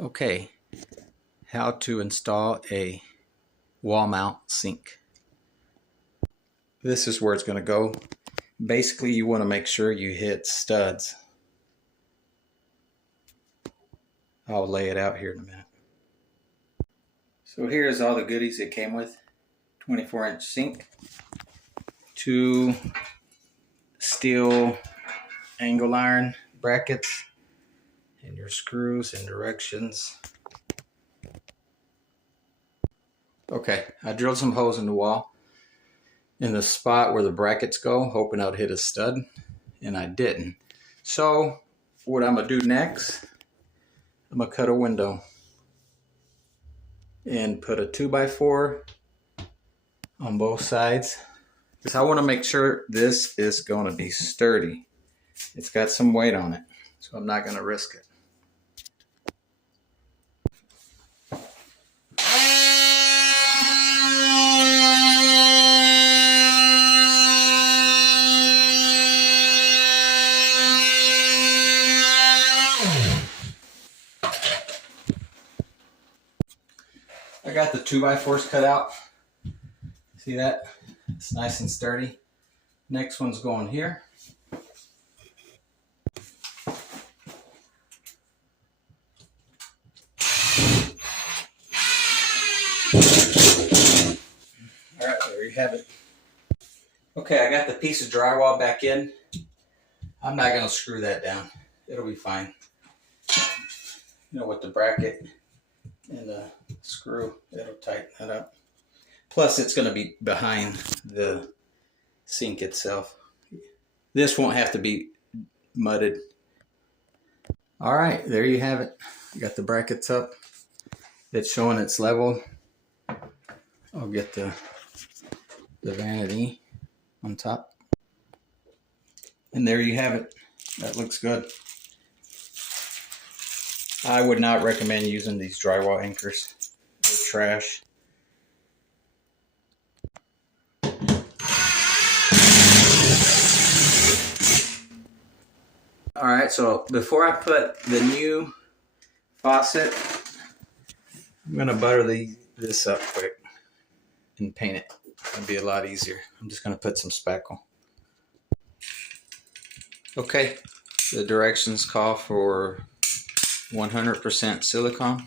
Okay, how to install a wall mount sink. This is where it's going to go. Basically, you want to make sure you hit studs. I'll lay it out here in a minute. So here's all the goodies it came with. 24-inch sink, 2 steel angle iron brackets, and your screws and directions. Okay, I drilled some holes in the wall in the spot where the brackets go, hoping I'd hit a stud, and I didn't. So what I'm gonna do next, I'm gonna cut a window and put a 2x4 on both sides, because I want to make sure this is going to be sturdy. It's got some weight on it, so I'm not going to risk it. I got the 2x4s cut out. See that? It's nice and sturdy. Next one's going here. Alright, there you have it. Okay, I got the piece of drywall back in. I'm not going to screw that down. It'll be fine. You know, with the bracket and the screw, it'll tighten that up. Plus, it's going to be behind the sink itself. This won't have to be mudded. All right, there you have it. You got the brackets up. It's showing it's level. I'll get the vanity on top. And there you have it. That looks good. I would not recommend using these drywall anchors. They're trash. Alright, so before I put the new faucet, I'm going to butter this up quick and paint it. It'll be a lot easier. I'm just going to put some spackle. Okay, the directions call for 100% silicone.